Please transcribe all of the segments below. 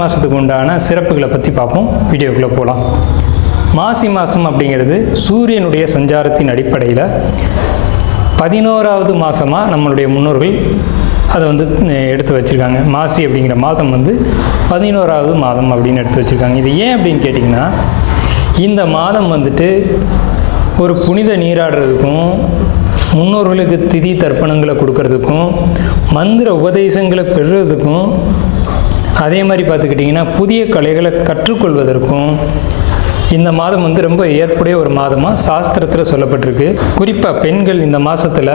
மாதத்துக்கு உண்டான சிறப்புகளை பற்றி பார்ப்போம். வீடியோக்குள்ளே போகலாம். மாசி மாதம் அப்படிங்கிறது சூரியனுடைய சஞ்சாரத்தின் அடிப்படையில் 11வது மாதமாக நம்மளுடைய முன்னோர்கள் அதை எடுத்து வச்சுருக்காங்க. மாசி அப்படிங்கிற மாதம் 11வது மாதம் அப்படின்னு எடுத்து வச்சுருக்காங்க. இது ஏன் அப்படின்னு கேட்டிங்கன்னா, இந்த மாதம் ஒரு புனித நீராடுறதுக்கும், முன்னோர்களுக்கு திதி தர்ப்பணங்களை கொடுக்கறதுக்கும், மந்திர உபதேசங்களை பெறுறதுக்கும், அதே மாதிரி பார்த்துக்கிட்டிங்கன்னா புதிய கலைகளை கற்றுக்கொள்வதற்கும் இந்த மாதம் ரொம்ப ஏற்புடைய ஒரு மாதமாக சாஸ்திரத்தில் சொல்லப்பட்டிருக்கு. குறிப்பாக பெண்கள் இந்த மாதத்தில்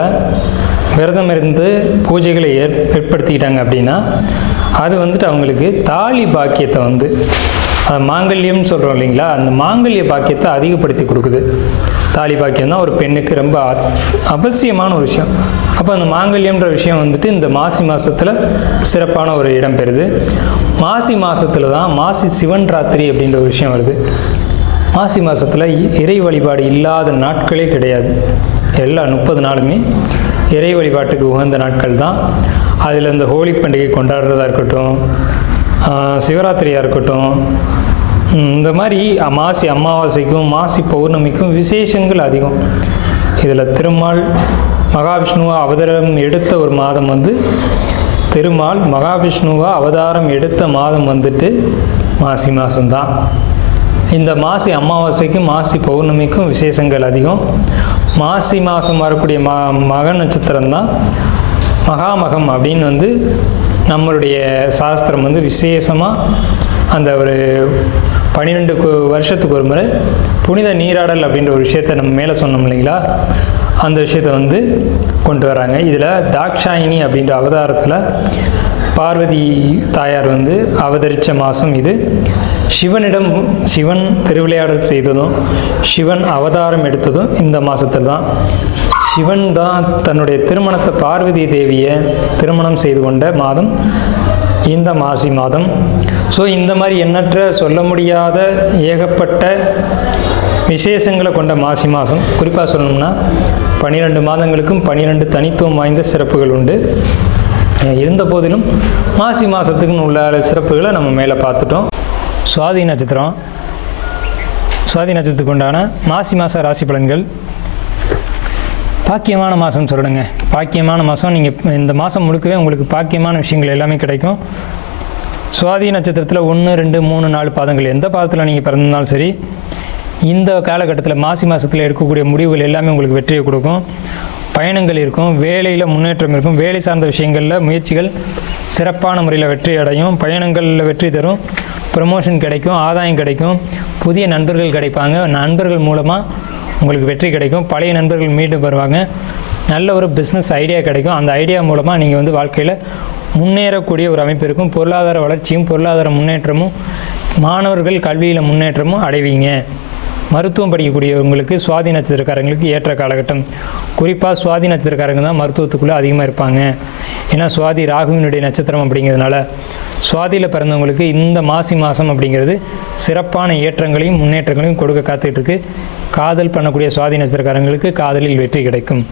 விரதம் இருந்து பூஜைகளை ஏற்படுத்திக்கிட்டாங்க அப்படின்னா அது அவங்களுக்கு தாலி பாக்கியத்தை மாங்கல்யம்னு சொல்கிறோம் இல்லைங்களா, அந்த மாங்கல்ய பாக்கியத்தை அதிகப்படுத்தி கொடுக்குது. தாலி பாக்கியம் தான் ஒரு பெண்ணுக்கு ரொம்ப அவசியமான ஒரு விஷயம். அப்போ அந்த மாங்கல்யம்ன்ற விஷயம் இந்த மாசி மாதத்தில் சிறப்பான ஒரு இடம் பெறுது. மாசி மாதத்தில் தான் மாசி சிவன் ராத்திரி அப்படின்ற ஒரு விஷயம் வருது. மாசி மாதத்தில் இறை வழிபாடு இல்லாத நாட்களே கிடையாது. எல்லா 30 நாளுமே இறை வழிபாட்டுக்கு உகந்த நாட்கள் தான். அதில் இந்த ஹோலி பண்டிகை கொண்டாடுறதா இருக்கட்டும், சிவராத்திரியாக இருக்கட்டும், இந்த மாதிரி மாசி அமாவாசைக்கும் மாசி பௌர்ணமிக்கும் விசேஷங்கள் அதிகம். இதில் திருமால் மகாவிஷ்ணுவா அவதாரம் எடுத்த ஒரு மாதம் திருமால் மகாவிஷ்ணுவா அவதாரம் எடுத்த மாதம் மாசி மாதம்தான். இந்த மாசி அமாவாசைக்கும் மாசி பௌர்ணமிக்கும் விசேஷங்கள் அதிகம். மாசி மாதம் வரக்கூடிய மக நட்சத்திரம் தான் மகாமகம் அப்படின்னு நம்மளுடைய சாஸ்திரம் விசேஷமாக அந்த ஒரு 12 வருஷத்துக்கு ஒரு முறை புனித நீராடல் அப்படின்ற ஒரு விஷயத்தை நம்ம மேலே சொன்னோம் இல்லைங்களா, அந்த விஷயத்தை கொண்டு வராங்க. இதில் தாக்ஷாயினி அப்படின்ற அவதாரத்தில் பார்வதி தாயார் அவதரித்த மாதம் இது. சிவன் திருவிளையாடல் செய்ததும் சிவன் அவதாரம் எடுத்ததும் இந்த மாதத்தில் தான். சிவன் தான் தன்னுடைய திருமணத்தை பார்வதி தேவியை திருமணம் செய்து கொண்ட மாதம் இந்த மாசி மாதம். ஸோ இந்த மாதிரி எண்ணற்ற சொல்ல முடியாத ஏகப்பட்ட விசேஷங்களை கொண்ட மாசி மாதம். குறிப்பாக சொல்லணும்னா 12 மாதங்களுக்கும் 12 தனித்துவம் வாய்ந்த சிறப்புகள் உண்டு. இருந்த போதிலும் மாசி மாதத்துக்குன்னு உள்ள சிறப்புகளை நம்ம மேலே பார்த்துட்டோம். சுவாதி நட்சத்திரத்துக்கு உண்டான மாசி மாத ராசி பலன்கள். பாக்கியமான மாதம் சொல்லணுங்க. பாக்கியமான மாதம். நீங்கள் இந்த மாதம் முழுக்கவே உங்களுக்கு பாக்கியமான விஷயங்கள் எல்லாமே கிடைக்கும். சுவாதி நட்சத்திரத்தில் 1, 2, 3, 4 பாதங்கள் எந்த பாதத்தில் நீங்கள் பிறந்திருந்தாலும் சரி, இந்த காலகட்டத்தில் மாசி மாதத்தில் எடுக்கக்கூடிய முடிவுகள் எல்லாமே உங்களுக்கு வெற்றியை கொடுக்கும். பயணங்கள் இருக்கும், வேலையில் முன்னேற்றம் இருக்கும், வேலை சார்ந்த விஷயங்களில் முயற்சிகள் சிறப்பான முறையில் வெற்றி அடையும், பயணங்களில் வெற்றி தரும், ப்ரமோஷன் கிடைக்கும், ஆதாயம் கிடைக்கும், புதிய நண்பர்கள் கிடைப்பாங்க, நண்பர்கள் மூலமாக உங்களுக்கு வெற்றி கிடைக்கும், பழைய நண்பர்கள் மீண்டும் வருவாங்க, நல்ல ஒரு பிஸ்னஸ் ஐடியா கிடைக்கும். அந்த ஐடியா மூலமாக நீங்கள் வாழ்க்கையில் முன்னேறக்கூடிய ஒரு அமைப்பு இருக்கும். பொருளாதார வளர்ச்சியும் பொருளாதார முன்னேற்றமும், மாணவர்கள் கல்வியில் முன்னேற்றமும் அடைவீங்க. மருத்துவம் படிக்கக்கூடியவங்களுக்கு சுவாதி நட்சத்திரக்காரங்களுக்கு ஏற்ற காலகட்டம். குறிப்பாக சுவாதி நட்சத்திரக்காரங்க தான் மருத்துவத்துக்குள்ளே அதிகமாக இருப்பாங்க. ஏன்னா சுவாதி ராகுவினுடைய நட்சத்திரம் அப்படிங்கிறதுனால சுவாதியில் பிறந்தவங்களுக்கு இந்த மாசி மாதம் அப்படிங்கிறது சிறப்பான ஏற்றங்களையும் முன்னேற்றங்களையும் கொடுக்க காத்துட்ருக்கு. காதல் பண்ணக்கூடிய சுவாதி நட்சத்திரக்காரங்களுக்கு காதலில் வெற்றி கிடைக்கும்.